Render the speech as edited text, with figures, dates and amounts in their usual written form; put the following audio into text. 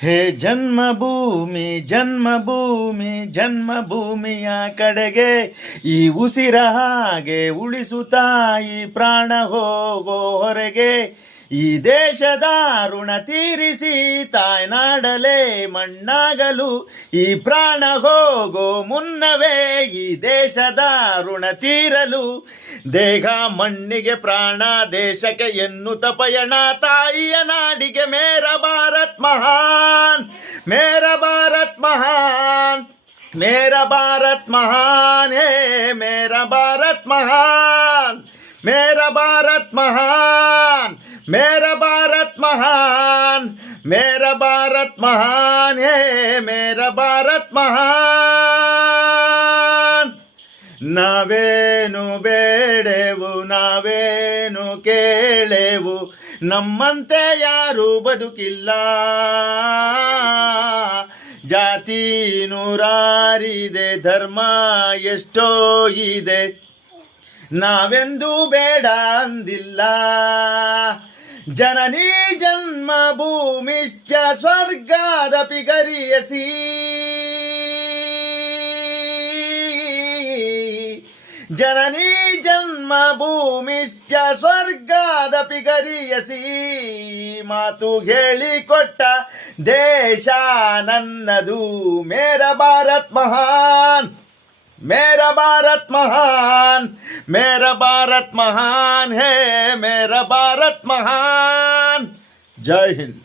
ಹೇ ಜನ್ಮಭೂಮಿ ಜನ್ಮಭೂಮಿ ಜನ್ಮಭೂಮಿಯ ಕಡೆಗೆ ಈ ಉಸಿರ ಹಾಗೆ ಉಳಿಸುತ್ತಾ ಈ ಪ್ರಾಣ ಹೋಗೋ ಹೊರಗೆ ಈ ದೇಶದ ಋಣ ತೀರಿಸಿ ತಾಯ್ನಾಡಲೇ ಮಣ್ಣಾಗಲು ಈ ಪ್ರಾಣ ಹೋಗೋ ಮುನ್ನವೇ ಈ ದೇಶದ ಋಣ ತೀರಲು ದೇಹ ಮಣ್ಣಿಗೆ ಪ್ರಾಣ ದೇಶಕ್ಕೆ ಎನ್ನುತ್ತ ಪಯಣ ತಾಯಿಯ ನಾಡಿಗೆ ಮೇರ ಭಾರತ್ ಮಹಾನ್ ಮೇರ ಭಾರತ್ ಮಹಾನ್ ಮೇರ ಭಾರತ್ ಮಹಾನ್ ಹೇ ಮೇರ ಭಾರತ್ ಮಹಾನ್ ಮೇರ ಭಾರತ್ ಮಹಾನ್ मेरा भारत महान मेरा भारत महान है मेरा भारत महान ನಾವೇನು ಬೇಡೆವು ನಾವೇನು ಕೇಳೆವು ನಮ್ಮಂತೆ ಯಾರು ಬದುಕಿಲ್ಲ ಜಾತಿ ನೂರಾರಿದೆ ಧರ್ಮ ಎಷ್ಟೋ ಇದೆ ನಾವೆಂದೂ ಬೇಡ ಅಂದಿಲ್ಲ ಜನನಿ ಜನ್ಮಭೂಮಿಶ್ಚ ಸ್ವರ್ಗಾದಪಿ ಗರಿಯಸಿ ಜನನಿ ಜನ್ಮಭೂಮಿಶ್ಚ ಸ್ವರ್ಗಾದಪಿ ಗರಿಯಸಿ ಮಾತು ಹೇಳಿಕೊಟ್ಟ ದೇಶ ನನ್ನದು ಮೇರ ಭಾರತ್ ಮಹಾನ್ मेरा भारत महान मेरा भारत महान है मेरा भारत महान जय हिंद।